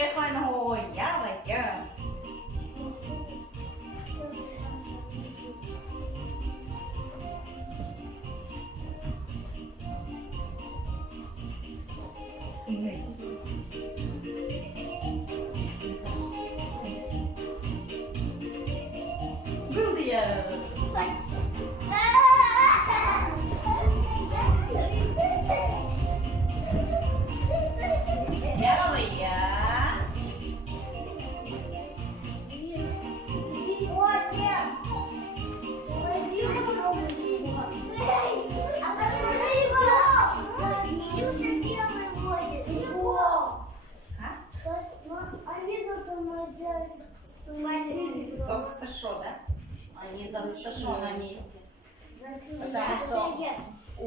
телефону, я. Был я. Соксашо, да? Они соксашо на месте. Потому что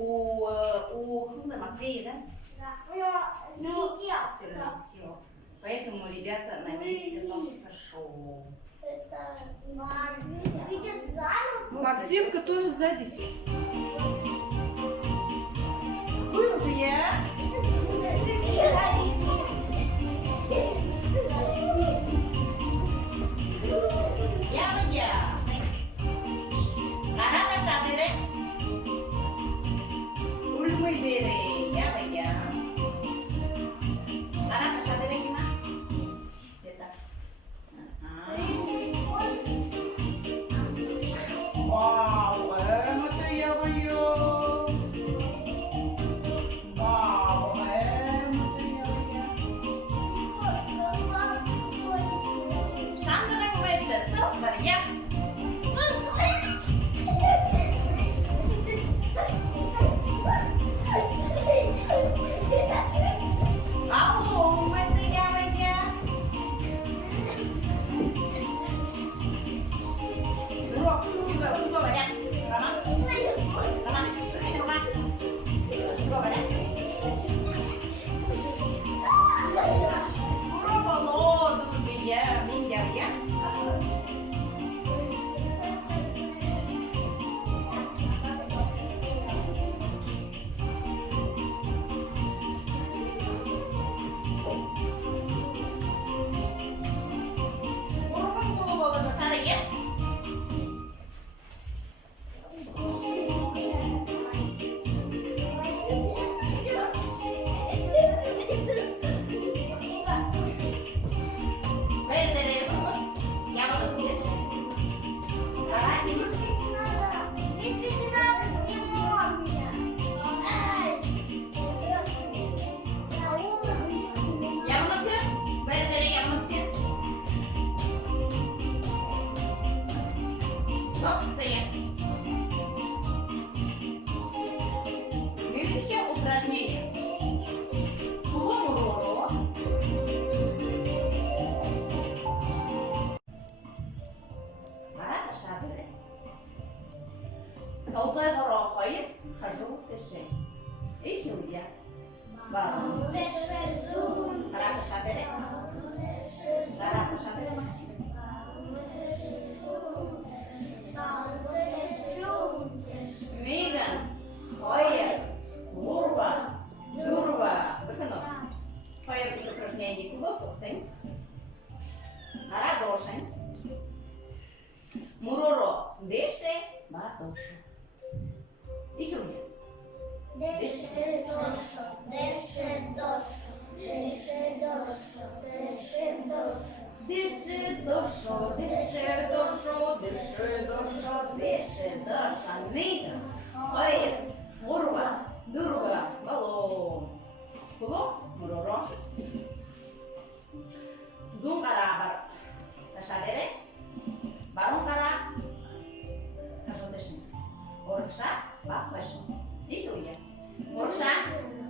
у Матвея, да? Слетел. Поэтому ребята на месте соксашо. Максимка тоже сзади. Был бы я. Алтай горохою хожу тиши. І хілля. Барон. Гарата шадере. Гарата шадере, Максим. Міган. Хоєр. Гурва. Дурва. Виконав. Хоєр від упражнення кулосотень. Гарадошень. Муроро. Дише. Батошу. І хілля. Деше дошо, деше дошо, деше дошо, деше дошо. Дише дошо, дише дошо, дише дошо, дише доша, нига, хоєр, гурва, дурва, балон. Куло, муроро. Зум карабар. Ташадере. Барон кара. Кажотешни. Оркша, бахвешо. І хілля. Оркша,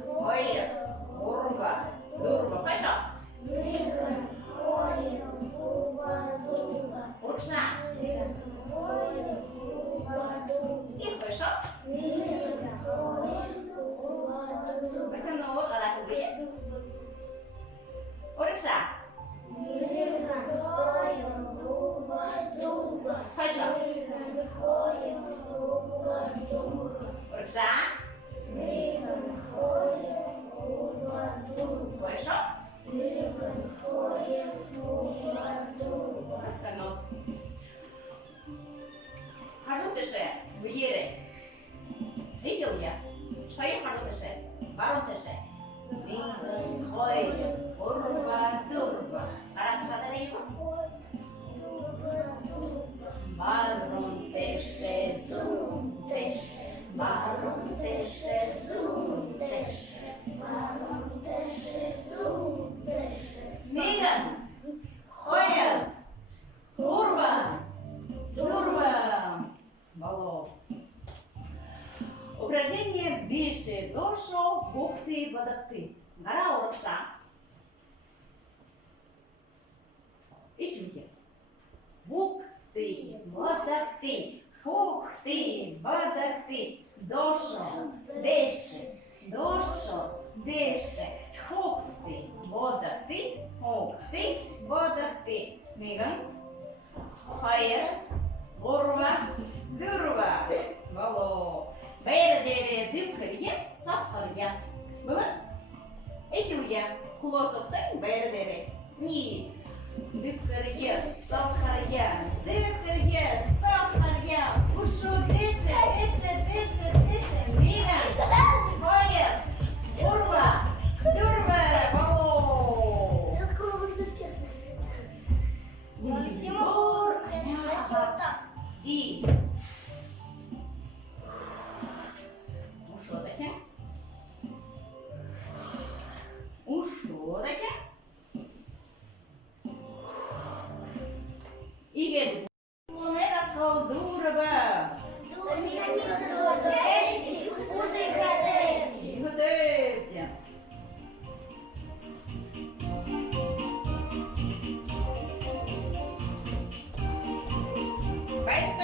хоєр, гурва, дурва, пешо. Оркша. І пешо. Виконав карасиди. Оркша. Пешо. Оркша. Пешо. Дивен ходить дуба. Канот. Хожу тише, віри. Видел я? Що я хожу тише? Барон тише. Дивен ходить дуба. Арак шатери його? Барон тише, зум тише. Барон тише, зум тише. Барон тише, зум тише. Міган. Хоєр. Турбан. Турбан. Мало. Упражнение дыши, дошо, бухты, бадахты. Гора урокша. Ищите. Бухты, бадахты. Фухты, бадахты. Дошо, дыши. Дошо, дыши. Фухты, бадахты. Фухты, бадахты. Миган. Hayır. Vurma. Durma. Valo. Бердере дюкарье, сапарья. Было? Эйюя. Кулосоптay бердере. Ни. Дюкарье, сапарья. Дюкарье, сапарья. Ушу дыше, дыше. Мига. Hayır. Vurma. Durma. Valo. Я такого вот за всех Тимур. вот так. І. Ну що таке? Що таке? Ігор. Монета солдурба. Готуйте. Байте.